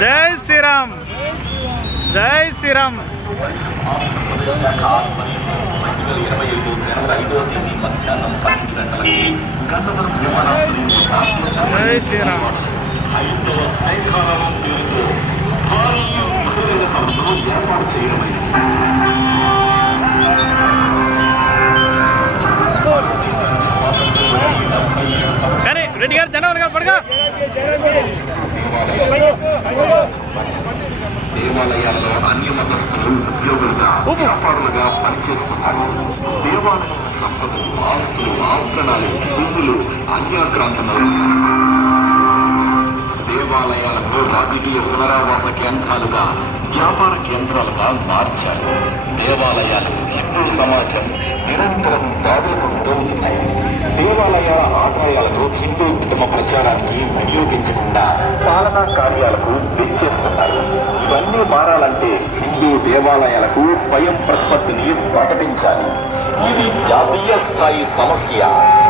జై శ్రీరామ్, జై శ్రీరామ్. జై శ్రీరామ్. కానీ రెడ్డి గారు జనం గారు పడగా దేవాలయాల్లో అన్య మతస్థులు ఉద్యోగులుగా వ్యాపారులుగా పనిచేస్తున్నారు. దేవాలయ సంపదలు, ఆస్తులు, ఆభరణాలు, భూములు అన్యాక్రాంతంలో దేవాలయాలకు రాజకీయ పునరావాస కేంద్రాలుగా, వ్యాపార కేంద్రాలుగా మార్చారు. దేవాలయాలు హిందూ సమాజం నిరంతరం దాడులకు గురవుతున్నాయి. దేవాలయాల ఆదాయాలను హిందూ ధర్మ ప్రచారానికి వినియోగించకుండా పాలనా కార్యాలకు వెచ్చేస్తున్నారు. ఇవన్నీ మారాలంటే హిందూ దేవాలయాలకు స్వయం ప్రతిపత్తిని ప్రకటించాలి. ఇది జాతీయ స్థాయి సమస్య.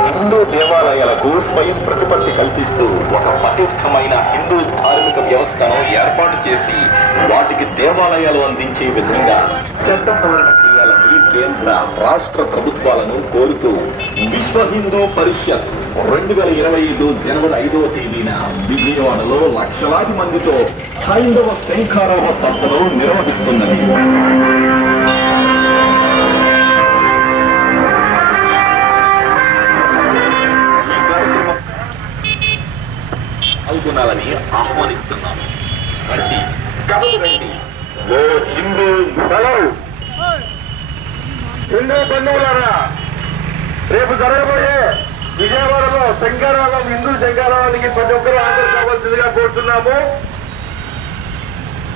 హిందూ దేవాలయాలకు స్వయం ప్రతిపత్తి కల్పిస్తూ ఒక పటిష్టమైన హిందూ ధార్మిక వ్యవస్థను ఏర్పాటు చేసి వాటికి దేవాలయాలు అందించే విధంగా చట్ట సవరణ చేయాలని కేంద్ర, రాష్ట్ర ప్రభుత్వాలను కోరుతూ విశ్వ హిందూ పరిషత్ 2025 జనవరి 5వ తేదీన విజయవాడలో లక్షలాది మందితో హైందవ శంఖారావ సభను నిర్వహిస్తున్నది. పాల్గొనాలని ఆహ్వానిస్తున్నాను. రండి, రండి. ఓ హిందూ హిందూ బంధువులారా, రేపు జరగబోయే విజయవాడలో శంకరావం, హిందూ శంకరావానికి ప్రతి ఒక్కరూ హాజరు కావాల్సిందిగా కోరుతున్నాము.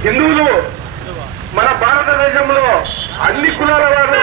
హిందువులు మన భారతదేశంలో అన్ని కులాల వారు